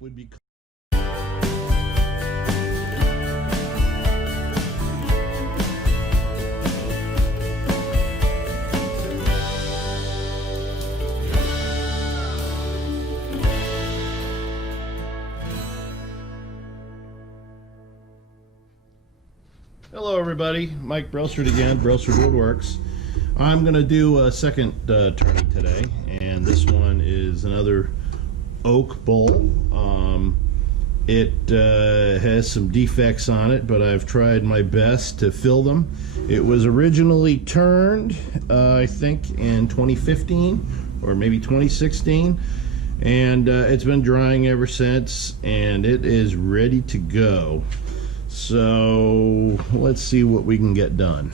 would be. Hello everybody, Mike Brelsford again, Brelsford Woodworks. I'm going to do a second turning today, and this one is another oak bowl. It has some defects on it, but I've tried my best to fill them. It was originally turned, I think, in 2015 or maybe 2016, and it's been drying ever since, and it is ready to go. So let's see what we can get done.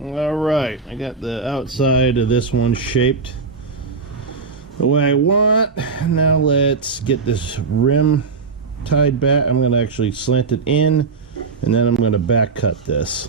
Alright, I got the outside of this one shaped the way I want. Now let's get this rim tied back. I'm going to actually slant it in, and then I'm going to back cut this.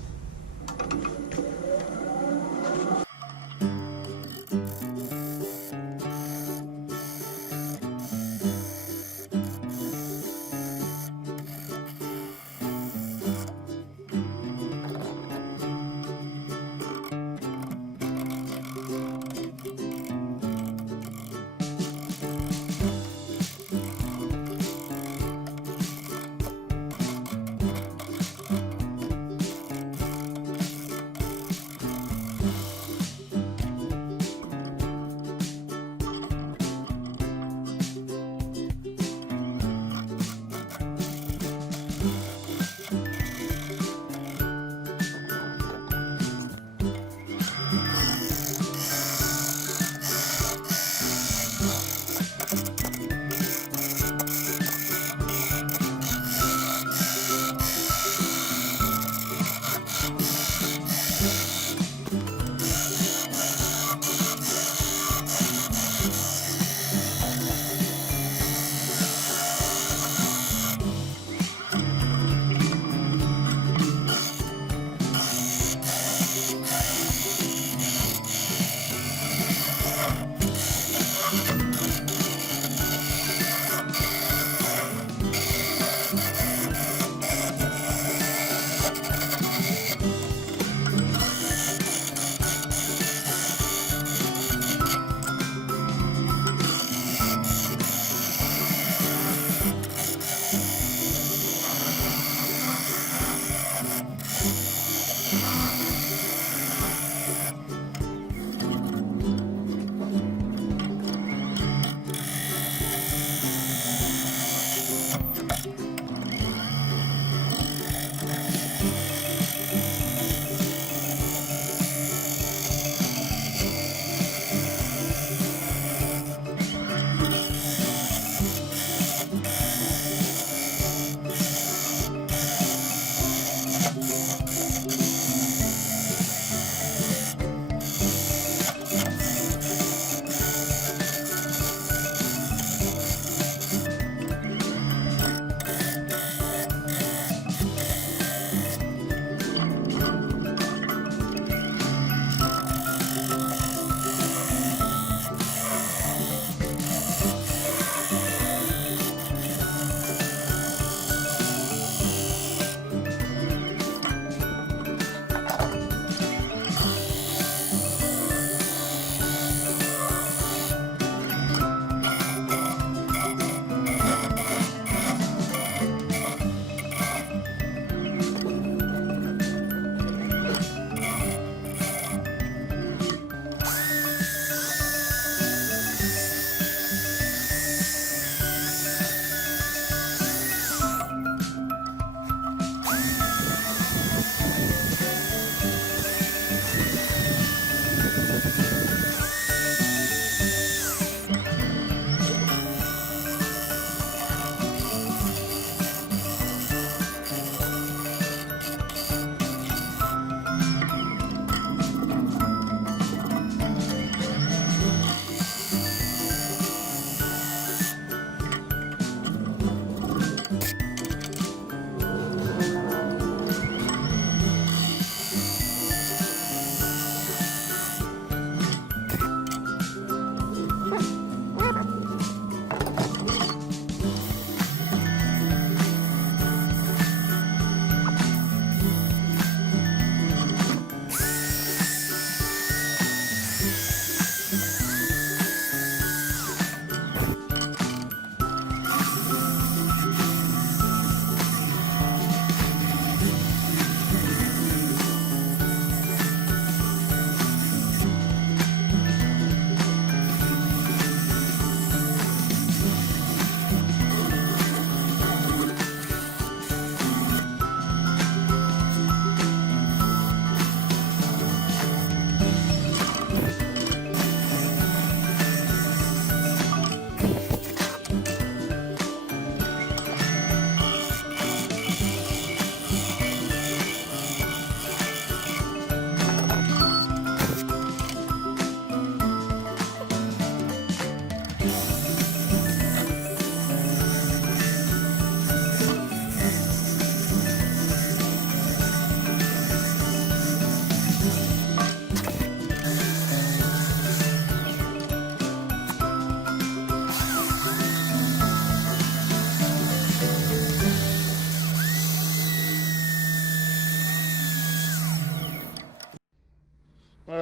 All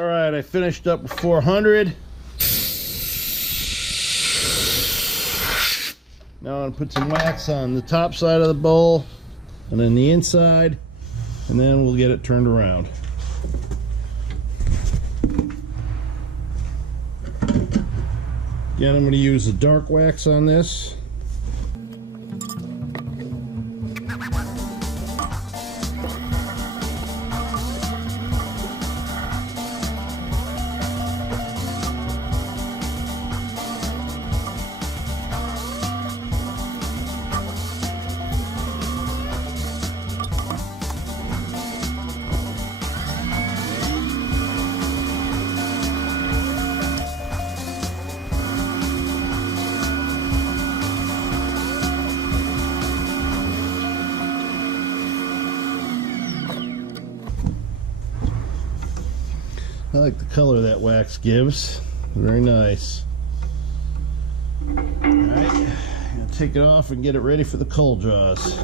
right, I finished up with 400. Now I'm going to put some wax on the top side of the bowl and then the inside, and then we'll get it turned around. Again, I'm going to use the dark wax on this. I like the color that wax gives. Very nice. Alright, I'm going to take it off and get it ready for the coal jaws.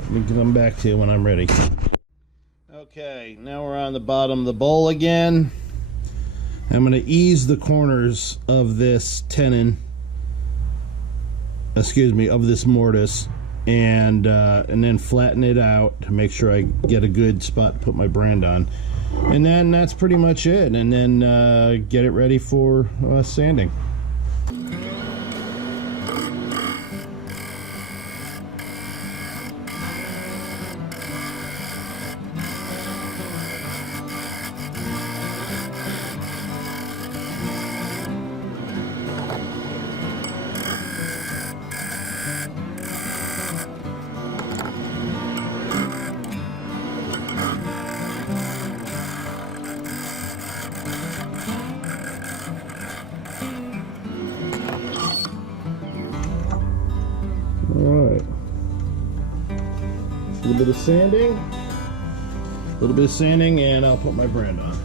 Let me come back to you when I'm ready. Okay, now we're on the bottom of the bowl again. I'm going to ease the corners of this tenon, of this mortise, and then flatten it out to make sure I get a good spot to put my brand on. And then that's pretty much it. And then get it ready for sanding. Alright. A little bit of sanding, and I'll put my brand on.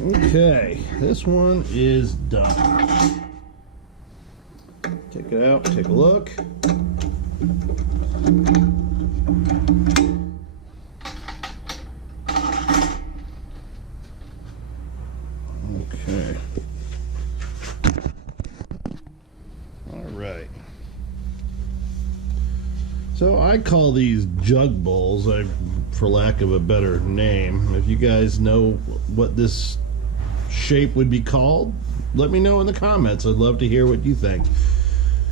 Okay, this one is done. Take it out. out, take a look. Okay. All right. So I call these jug bowls, for lack of a better name. If you guys know what this shape would be called, let me know in the comments. I'd love to hear what you think.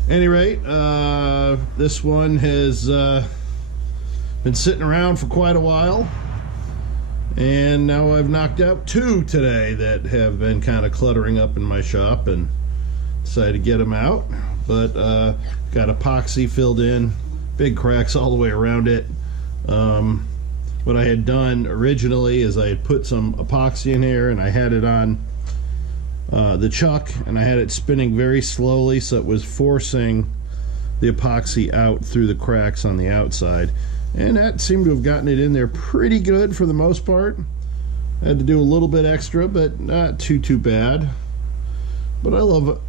Any rate, this one has been sitting around for quite a while, and now I've knocked out two today that have been kind of cluttering up in my shop, and decided to get them out. But got epoxy filled in, big cracks all the way around it. What I had done originally is I had put some epoxy in here, and I had it on the chuck, and I had it spinning very slowly, so it was forcing the epoxy out through the cracks on the outside, and that seemed to have gotten it in there pretty good for the most part. I had to do a little bit extra, but not too bad. But I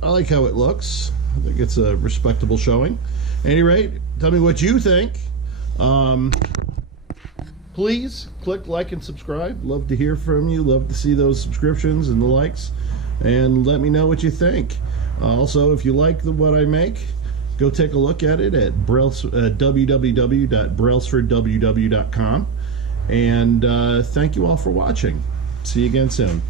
like how it looks. I think it's a respectable showing. At any rate, tell me what you think. Please click like and subscribe. Love to hear from you. Love to see those subscriptions and the likes. And let me know what you think. Also, if you like what I make, go take a look at it at www.brailsfordww.com. And thank you all for watching. See you again soon.